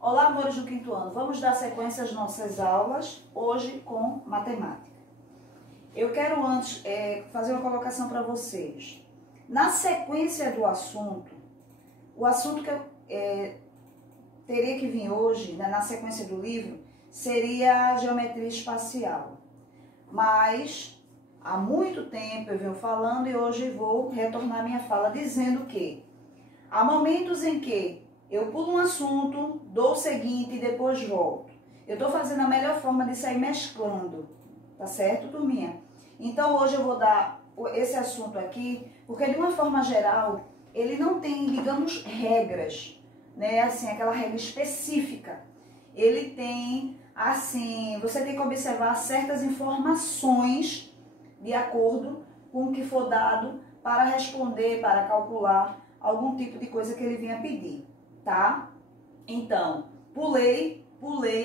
Olá, amores do quinto ano. Vamos dar sequência às nossas aulas, hoje com matemática. Eu quero antes fazer uma colocação para vocês. Na sequência do assunto, o assunto que eu teria que vir hoje, né, na sequência do livro, seria a geometria espacial. Mas há muito tempo eu venho falando e hoje vou retornar minha fala dizendo que há momentos em que eu pulo um assunto, dou o seguinte e depois volto. Eu estou fazendo a melhor forma de sair mesclando, tá certo, turminha? Então hoje eu vou dar esse assunto aqui, porque de uma forma geral, ele não tem, digamos, regras, né? Assim, aquela regra específica. Ele tem, assim, você tem que observar certas informações de acordo com o que for dado para responder, para calcular algum tipo de coisa que ele venha pedir. Tá? Então, pulei,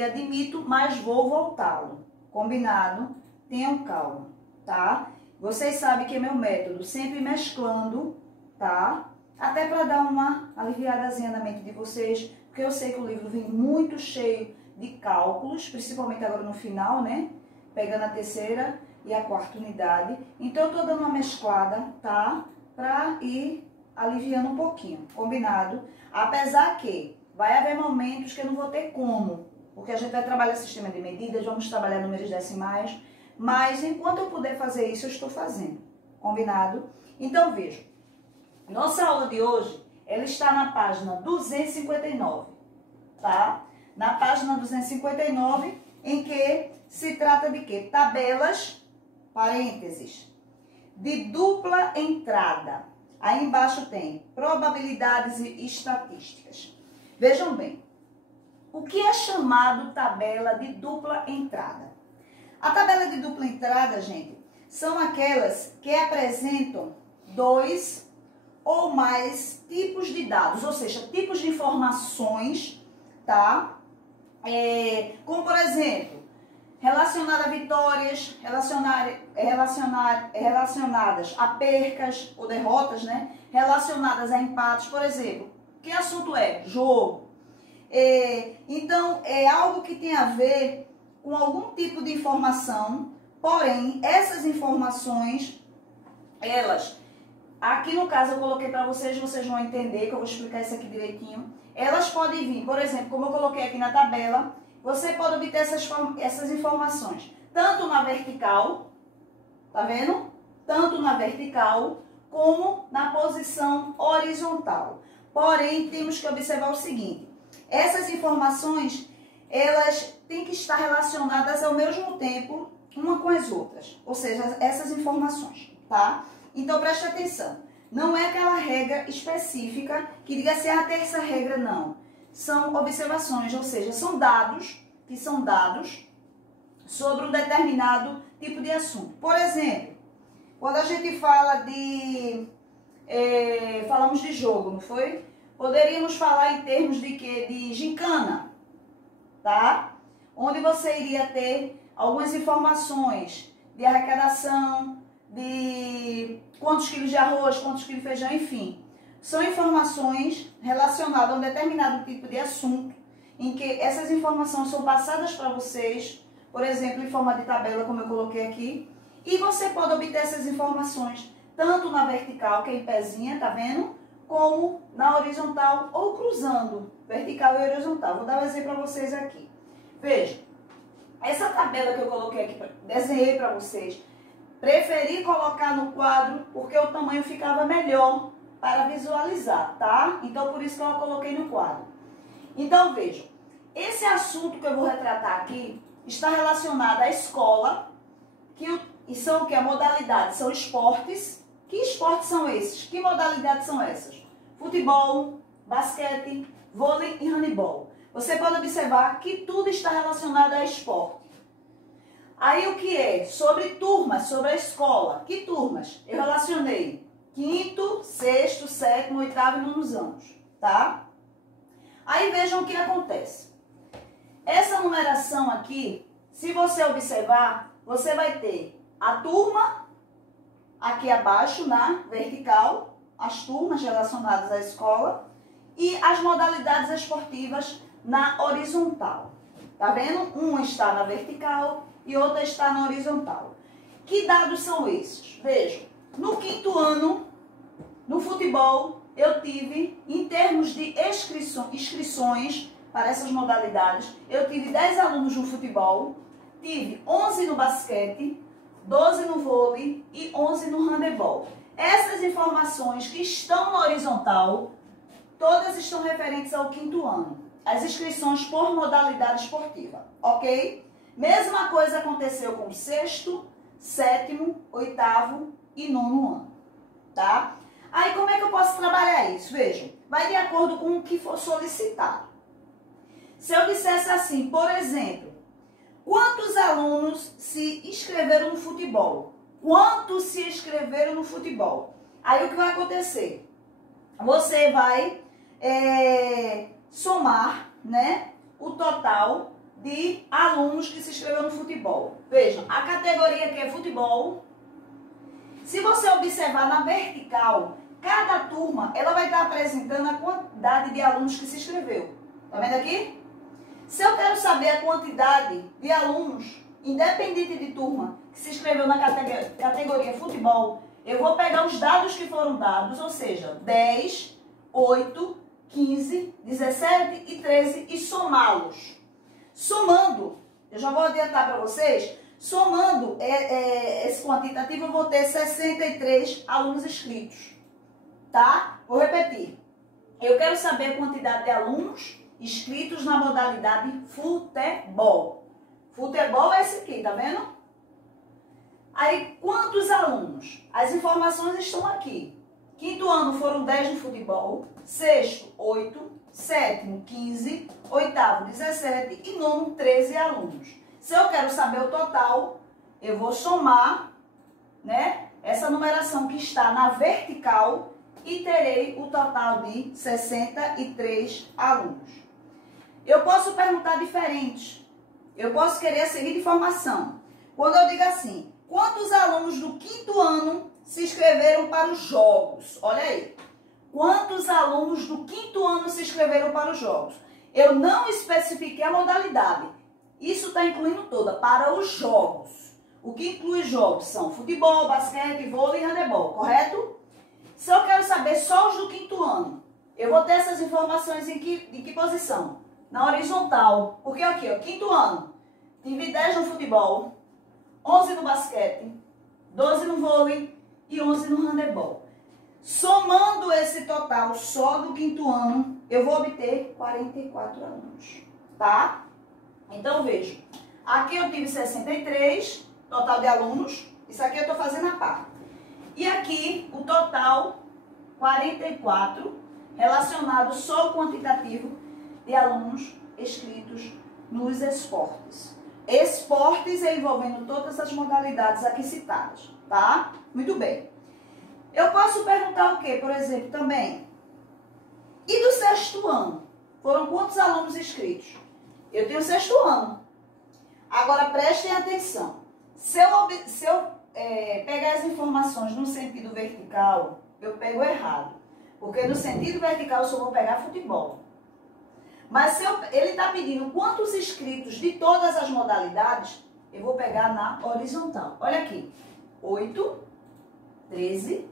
admito, mas vou voltá-lo. Combinado? Tenham calma, tá? Vocês sabem que é meu método, sempre mesclando, tá? Até para dar uma aliviadazinha na mente de vocês, porque eu sei que o livro vem muito cheio de cálculos, principalmente agora no final, né? Pegando a terceira e a quarta unidade. Então, eu tô dando uma mesclada, tá? Para ir aliviando um pouquinho, combinado? Apesar que vai haver momentos que eu não vou ter como, porque a gente vai trabalhar sistema de medidas, vamos trabalhar números decimais, mas enquanto eu puder fazer isso, eu estou fazendo, combinado? Então, veja, nossa aula de hoje, ela está na página 259, tá? Na página 259, em que se trata de quê? Tabelas, parênteses, de dupla entrada. Aí embaixo tem probabilidades e estatísticas. Vejam bem, o que é chamado tabela de dupla entrada? A tabela de dupla entrada, gente, são aquelas que apresentam dois ou mais tipos de dados, ou seja, tipos de informações, tá? Como, por exemplo, relacionada a vitórias, relacionadas a percas ou derrotas, né? Relacionadas a empates, por exemplo. Que assunto é? Jogo. Então, é algo que tem a ver com algum tipo de informação, porém, essas informações, elas, aqui no caso eu coloquei para vocês, vocês vão entender, que eu vou explicar isso aqui direitinho. Elas podem vir, por exemplo, como eu coloquei aqui na tabela, você pode obter essas informações, tanto na vertical, tá vendo? Tanto na vertical, como na posição horizontal. Porém, temos que observar o seguinte, essas informações, elas têm que estar relacionadas ao mesmo tempo, uma com as outras. Ou seja, essas informações, tá? Então, preste atenção. Não é aquela regra específica que diga assim, ah, tem essa regra, não. São observações, ou seja, são dados que são dados sobre um determinado tipo de assunto. Por exemplo, quando a gente fala de... falamos de jogo, não foi? Poderíamos falar em termos de quê? De gincana, tá? Onde você iria ter algumas informações de arrecadação, de quantos quilos de arroz, quantos quilos de feijão, enfim. São informações relacionadas a um determinado tipo de assunto, em que essas informações são passadas para vocês, por exemplo, em forma de tabela, como eu coloquei aqui, e você pode obter essas informações tanto na vertical, que é em pezinha, tá vendo? Como na horizontal ou cruzando, vertical e horizontal. Vou dar um exemplo para vocês aqui. Veja, essa tabela que eu coloquei aqui, desenhei para vocês, preferi colocar no quadro porque o tamanho ficava melhor para visualizar, tá? Então, por isso que eu a coloquei no quadro. Então, vejam, esse assunto que eu vou retratar aqui está relacionado à escola, e são o que? A modalidade são esportes. Que esportes são esses? Que modalidades são essas? Futebol, basquete, vôlei e handebol. Você pode observar que tudo está relacionado a esporte. Aí o que é? Sobre turmas, sobre a escola. Que turmas? Eu relacionei quinto, sexto, sétimo, oitavo e nonos anos. tá? Aí vejam o que acontece. Essa numeração aqui, se você observar, você vai ter a turma aqui abaixo na vertical, as turmas relacionadas à escola e as modalidades esportivas na horizontal. Tá vendo? Uma está na vertical e outra está na horizontal. Que dados são esses? Vejam, no 5º ano, no futebol, eu tive, em termos de inscrições para essas modalidades, eu tive 10 alunos no futebol, tive 11 no basquete, 12 no vôlei e 11 no handebol. Essas informações que estão no horizontal, todas estão referentes ao 5º ano. As inscrições por modalidade esportiva, ok? Mesma coisa aconteceu com o 6º, 7º, 8º e 9º ano, tá? Aí como é que eu posso trabalhar isso? Vejam, vai de acordo com o que for solicitado. Se eu dissesse assim, por exemplo, quantos alunos se inscreveram no futebol? Quantos se inscreveram no futebol? Aí o que vai acontecer? Você vai somar, né, o total de alunos que se inscreveram no futebol. Vejam, a categoria que é futebol, se você observar na vertical, cada turma ela vai estar apresentando a quantidade de alunos que se inscreveu. Tá vendo aqui? Se eu quero saber a quantidade de alunos, independente de turma, que se inscreveu na categoria futebol, eu vou pegar os dados que foram dados, ou seja, 10, 8, 15, 17 e 13 e somá-los. Somando, eu já vou adiantar para vocês, somando esse quantitativo, eu vou ter 63 alunos inscritos, tá? Vou repetir. Eu quero saber a quantidade de alunos inscritos na modalidade futebol. Futebol é esse aqui, tá vendo? Aí, quantos alunos? As informações estão aqui. 5º ano foram 10 no futebol, 6º, 8, 7º, 15, 8º, 17 e 9º, 13 alunos. Se eu quero saber o total, eu vou somar, né, essa numeração que está na vertical e terei o total de 63 alunos. Eu posso perguntar diferente. Eu posso querer a seguinte informação. Quando eu digo assim, quantos alunos do 5º ano se inscreveram para os jogos? Olha aí. Quantos alunos do 5º ano se inscreveram para os jogos? Eu não especifiquei a modalidade. Isso está incluindo toda, para os jogos. O que inclui jogos são futebol, basquete, vôlei e handebol, correto? Se eu quero saber só os do 5º ano, eu vou ter essas informações em que posição? Na horizontal. Porque aqui, ó, 5º ano, tive 10 no futebol, 11 no basquete, 12 no vôlei e 11 no handebol. Somando esse total só do 5º ano, eu vou obter 44 alunos, tá? Então, veja, aqui eu tive 63, total de alunos, isso aqui eu estou fazendo a parte. E aqui, o total, 44, relacionado só ao quantitativo de alunos inscritos nos esportes. Esportes envolvendo todas as modalidades aqui citadas, tá? Muito bem. Eu posso perguntar o quê, por exemplo, também? E do 6º ano? Foram quantos alunos inscritos? Eu tenho 6º ano. Agora, prestem atenção. Se eu pegar as informações no sentido vertical, eu pego errado. Porque no sentido vertical eu só vou pegar futebol. Mas se ele está pedindo quantos inscritos de todas as modalidades, eu vou pegar na horizontal. Olha aqui. 8, 13,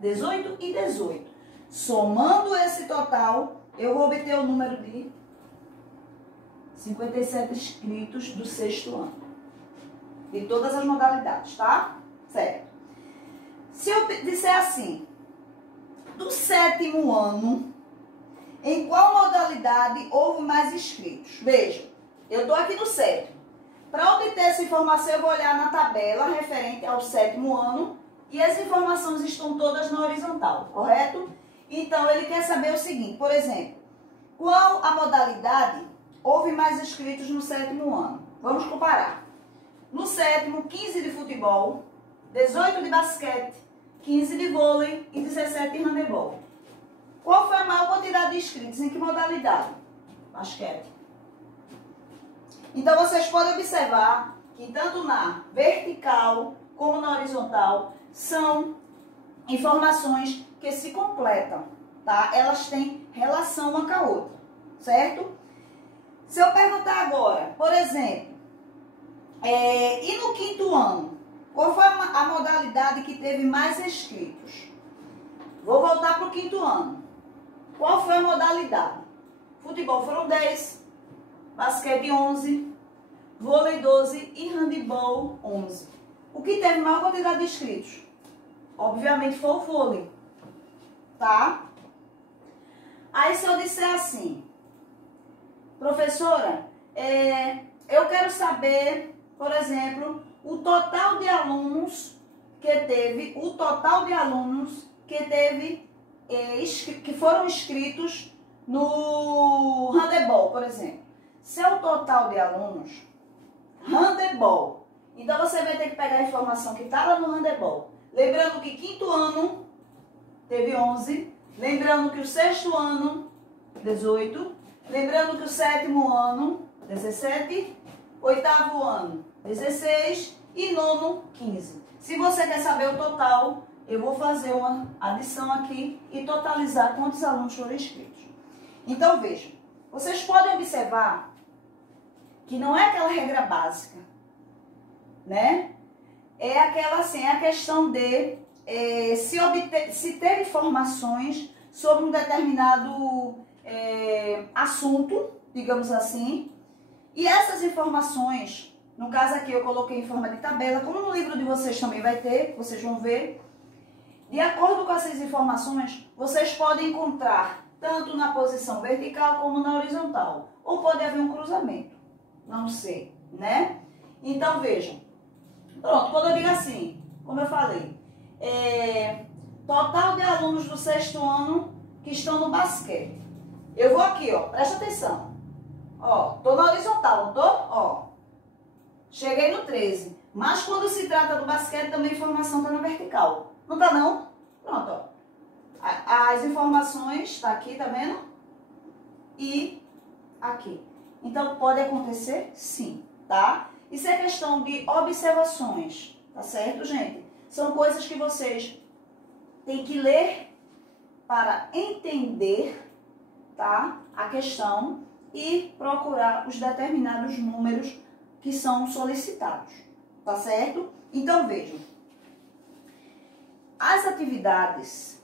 18 e 18. Somando esse total, eu vou obter o número de 57 inscritos do 6º ano. De todas as modalidades, tá? Certo. Se eu disser assim, do 7º ano, em qual modalidade houve mais inscritos? Veja, eu estou aqui no 7º. Para obter essa informação, eu vou olhar na tabela referente ao 7º ano e as informações estão todas na horizontal, correto? Então, ele quer saber o seguinte, por exemplo, qual a modalidade houve mais inscritos no 7º ano? Vamos comparar. No 7º, 15 de futebol, 18 de basquete, 15 de vôlei e 17 de handebol. Qual foi a maior quantidade de inscritos em que modalidade? Basquete. Então, vocês podem observar que tanto na vertical como na horizontal são informações que se completam, tá? Elas têm relação uma com a outra, certo? Se eu perguntar agora, por exemplo, e no quinto ano, qual foi a modalidade que teve mais inscritos? Vou voltar para o quinto ano. Qual foi a modalidade? Futebol foram 10, basquete 11, vôlei 12 e handebol 11. O que teve maior quantidade de inscritos? Obviamente foi o vôlei, tá? Aí se eu disser assim, professora, eu quero saber, por exemplo, o total de alunos que foram inscritos no handebol, por exemplo. Seu total de alunos, handebol. Então você vai ter que pegar a informação que está lá no handebol. Lembrando que quinto ano teve 11. Lembrando que o sexto ano, 18. Lembrando que o sétimo ano, 17. Oitavo ano, 16. E nono, 15. Se você quer saber o total, eu vou fazer uma adição aqui e totalizar quantos alunos foram inscritos. Então, vejam. Vocês podem observar que não é aquela regra básica, né? É aquela assim, é a questão de se ter informações sobre um determinado assunto, digamos assim, e essas informações, no caso aqui eu coloquei em forma de tabela, como no livro de vocês também vai ter, vocês vão ver, de acordo com essas informações, vocês podem encontrar tanto na posição vertical como na horizontal, ou pode haver um cruzamento, não sei, né? Então vejam, pronto, quando eu digo assim, como eu falei, total de alunos do sexto ano que estão no basquete. Eu vou aqui, ó, presta atenção. Ó, tô na horizontal, não tô? Ó, cheguei no 13. Mas quando se trata do basquete, também a informação tá na vertical. Não tá não? Pronto, ó. As informações tá aqui, tá vendo? E aqui. Então, pode acontecer? Sim, tá? Isso é questão de observações, tá certo, gente? São coisas que vocês têm que ler para entender, tá? A questão e procurar os determinados números que são solicitados, tá certo? Então, vejam. As atividades,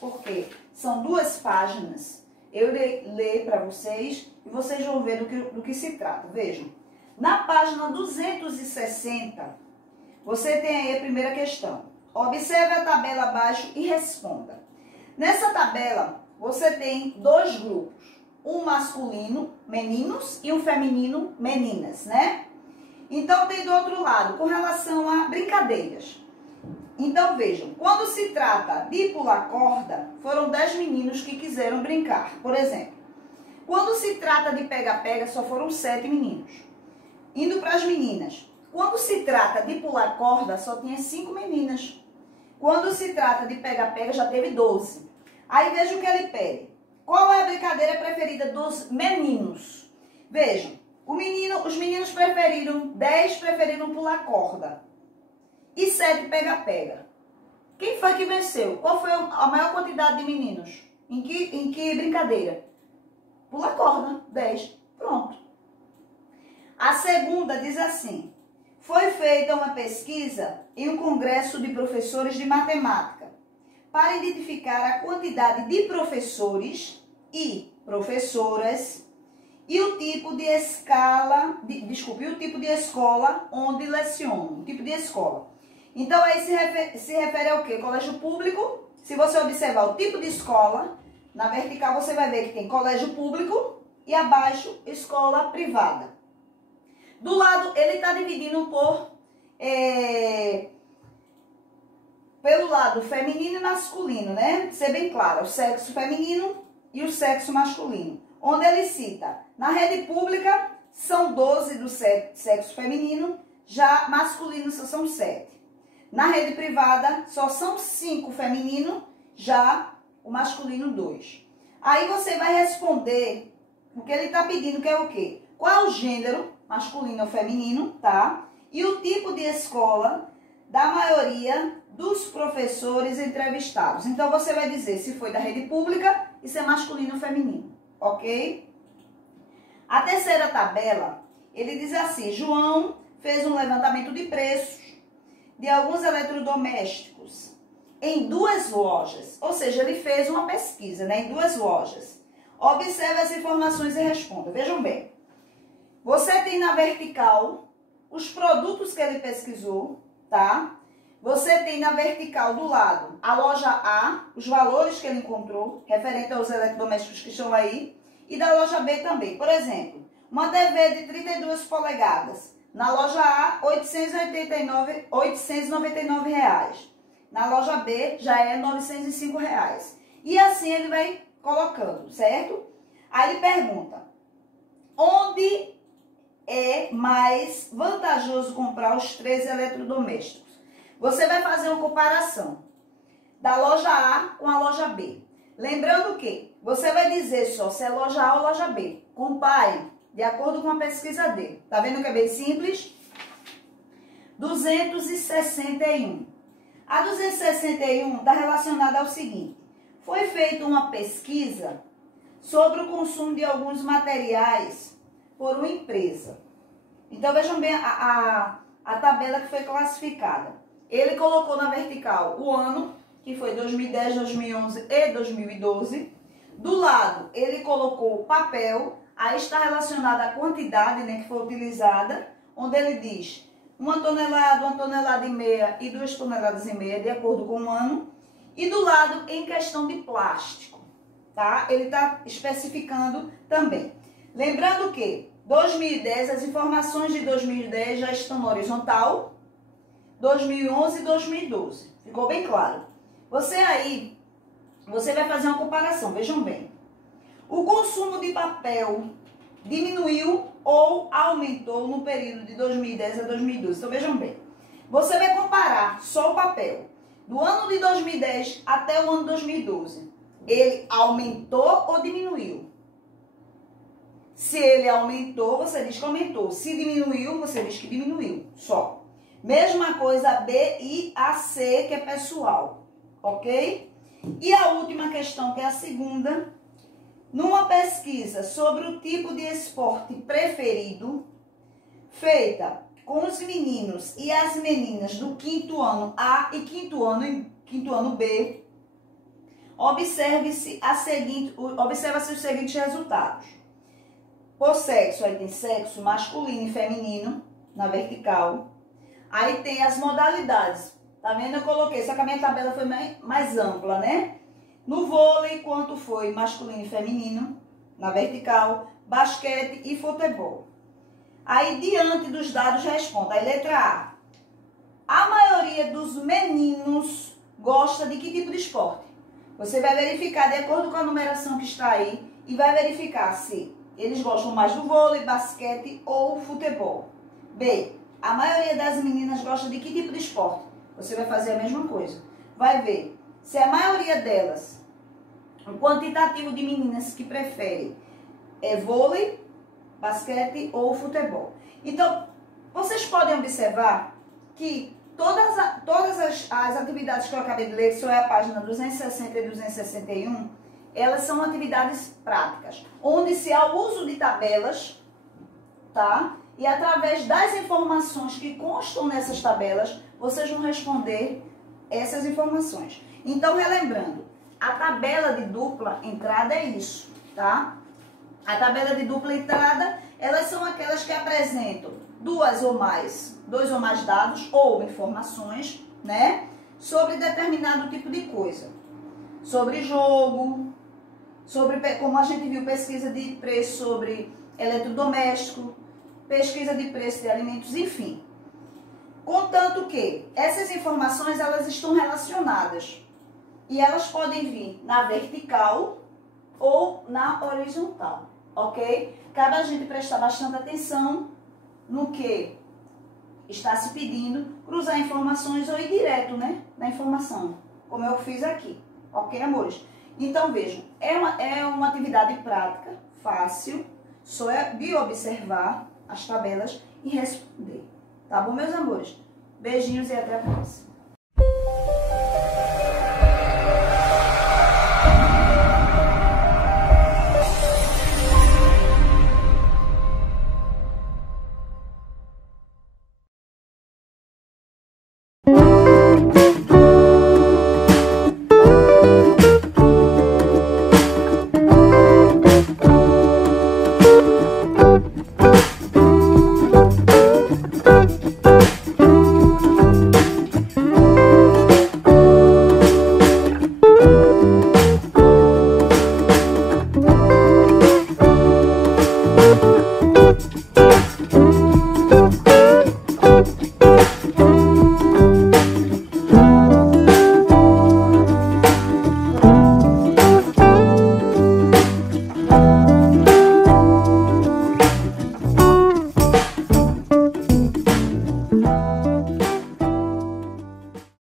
porque são 2 páginas, eu ler para vocês e vocês vão ver do que se trata. Vejam, na página 260, você tem aí a primeira questão. Observe a tabela abaixo e responda. Nessa tabela, você tem 2 grupos. Um masculino, meninos, e um feminino, meninas, né? Então, tem do outro lado, com relação a brincadeiras. Então, vejam, quando se trata de pular corda, foram 10 meninos que quiseram brincar, por exemplo. Quando se trata de pega-pega, só foram 7 meninos. Indo para as meninas. Quando se trata de pular corda, só tinha 5 meninas. Quando se trata de pega-pega, já teve 12. Aí veja o que ele pede. Qual é a brincadeira preferida dos meninos? Vejam, os meninos preferiram, 10 preferiram pular corda. E 7 pega-pega. Quem foi que venceu? Qual foi a maior quantidade de meninos? Em que brincadeira? Pular corda, 10. Pronto. A segunda diz assim. Foi feita uma pesquisa em um congresso de professores de matemática para identificar a quantidade de professores e professoras e o tipo de o tipo de escola onde lecionam, o tipo de escola. Então aí se refere ao quê? Colégio público. Se você observar o tipo de escola, na vertical você vai ver que tem colégio público e abaixo escola privada. Do lado, ele está dividindo pelo lado feminino e masculino, né? Ser bem claro, o sexo feminino e o sexo masculino. Onde ele cita, na rede pública, são 12 do sexo feminino, já masculino só são 7. Na rede privada, só são 5 feminino, já o masculino 2. Aí você vai responder o que ele está pedindo, que é o quê? Qual o gênero, masculino ou feminino, tá? E o tipo de escola da maioria dos professores entrevistados. Então, você vai dizer se foi da rede pública e se é masculino ou feminino, ok? A terceira tabela, ele diz assim, João fez um levantamento de preços de alguns eletrodomésticos em 2 lojas. Ou seja, ele fez uma pesquisa, né, em 2 lojas. Observe as informações e responda. Vejam bem, você tem na vertical os produtos que ele pesquisou, tá? Você tem na vertical do lado a loja A, os valores que ele encontrou, referente aos eletrodomésticos que estão aí, e da loja B também. Por exemplo, uma TV de 32 polegadas, na loja A, R$ 899 reais. Na loja B, já é R$ 905 reais. E assim ele vai colocando, certo? Aí ele pergunta, onde é mais vantajoso comprar os 3 eletrodomésticos? Você vai fazer uma comparação da loja A com a loja B. Lembrando que você vai dizer só se é loja A ou loja B. Compare de acordo com a pesquisa dele. Tá vendo que é bem simples? 261. A 261 está relacionada ao seguinte. Foi feita uma pesquisa sobre o consumo de alguns materiais por uma empresa. Então, vejam bem a tabela que foi classificada. Ele colocou na vertical o ano, que foi 2010, 2011 e 2012. Do lado, ele colocou o papel, aí está relacionada à quantidade, né, que foi utilizada, onde ele diz 1 tonelada, 1,5 toneladas e 2,5 toneladas, de acordo com o ano. E do lado, em questão de plástico, tá? Ele está especificando também. Lembrando que 2010, as informações de 2010 já estão no horizontal, 2011 e 2012. Ficou bem claro? Você vai fazer uma comparação, vejam bem. O consumo de papel diminuiu ou aumentou no período de 2010 a 2012. Então, vejam bem. Você vai comparar só o papel. Do ano de 2010 até o ano de 2012. Ele aumentou ou diminuiu? Se ele aumentou, você diz que aumentou. Se diminuiu, você diz que diminuiu. Só. Mesma coisa a B e a C, que é pessoal. Ok? E a última questão, que é a segunda. Numa pesquisa sobre o tipo de esporte preferido, feita com os meninos e as meninas do 5º ano A e 5º ano B, observa-se os seguintes resultados. Por sexo, aí tem sexo masculino e feminino, na vertical. Aí tem as modalidades. Tá vendo? Eu coloquei, só que a minha tabela foi mais ampla, né? No vôlei, quanto foi masculino e feminino, na vertical, basquete e futebol. Aí, diante dos dados, responda. Aí, letra A. A maioria dos meninos gosta de que tipo de esporte? Você vai verificar de acordo com a numeração que está aí e vai verificar se eles gostam mais do vôlei, basquete ou futebol. B. A maioria das meninas gosta de que tipo de esporte? Você vai fazer a mesma coisa. Vai ver se a maioria delas, o quantitativo de meninas que preferem é vôlei, basquete ou futebol. Então, vocês podem observar que todas as atividades que eu acabei de ler, que são a página 260 e 261, elas são atividades práticas, onde se há o uso de tabelas, tá? E através das informações que constam nessas tabelas, vocês vão responder essas informações. Então, relembrando, a tabela de dupla entrada é isso, tá? A tabela de dupla entrada, elas são aquelas que apresentam dois ou mais dados ou informações, né? Sobre determinado tipo de coisa. Sobre jogo, sobre, como a gente viu, pesquisa de preço sobre eletrodoméstico, pesquisa de preço de alimentos, enfim. Contanto que essas informações, elas estão relacionadas. E elas podem vir na vertical ou na horizontal, ok? Cabe a gente prestar bastante atenção no que está se pedindo, cruzar informações ou ir direto, né, na informação, como eu fiz aqui, ok, amores? Então, vejam, é uma atividade prática, fácil, só é de observar as tabelas e responder. Tá bom, meus amores? Beijinhos e até a próxima.